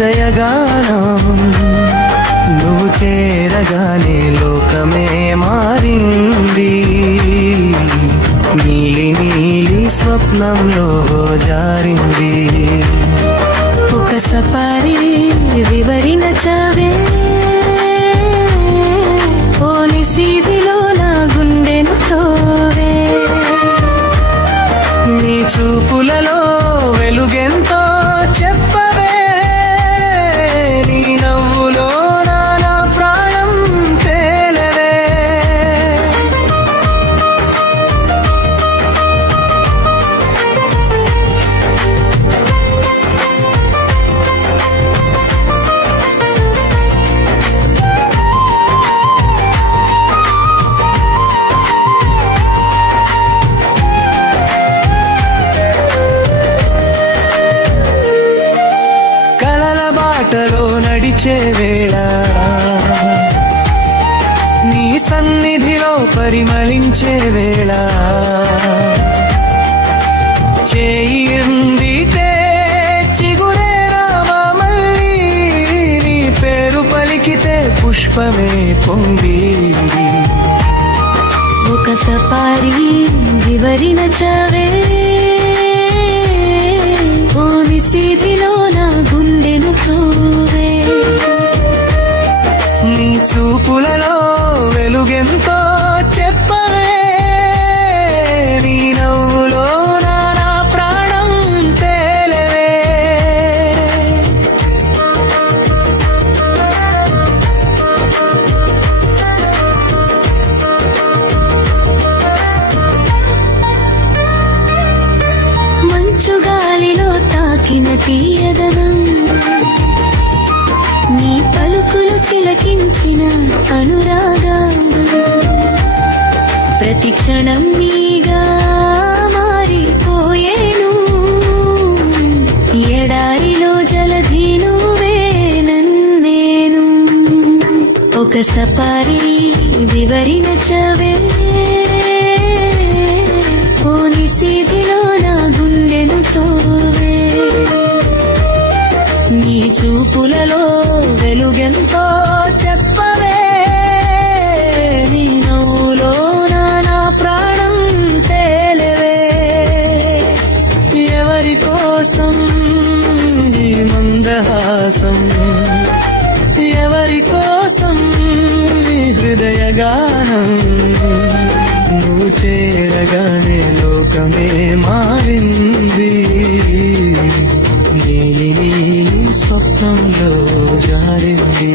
హృదయగానం నువ్వు చేరగానే లోకమే మారింది నీలి నీలి స్వప్నంలో జారింది ఒక సఫారీ వివరించవే ఓ నిశీదిలో నా గుండెను తోవే నీ చూపులలో వెలుగెంతో చెప్పవే నీ నవ్వులో నా ప్రాణం తేలవే బాటలో నడిచే వేళ నీ సన్నిధిలో పరిమళించే వేళ చేయి అందితే చిగురే రావా మళ్ళీ నీ పేరు పలికితే పుష్పమే పొంగి ఒక సఫారీ వివరించవే ఓ నిశీదిలో నా గుండెను తోవే నీ చూపులలో వెలుగెంతో చెప్పవే నీ నవ్వులో నా ప్రాణం తేలవే మంచు గాలిలో తాకిన తీయదనం నీ పలుకులు చిలకించిన అనురాగం ప్రతి క్షణం నీగా మారిపోయేను ఎడారిలో జలధీనువే నన్నేను ఒక సఫారీ వివరించవే ఓ నిశీదిలో నా గుండెను తోవే నీ చూపులలో వెలుగెంతో చెప్పవే నీ నవ్వులో నా ప్రాణం తేలవే ఎవరి కోసం ఈ మందహాసం ఎవరి కోసం ఈ హృదయగానం నువ్వు చేరగానే లోకమే మారింది నీలి నీలి స్వప్నంలో జారింది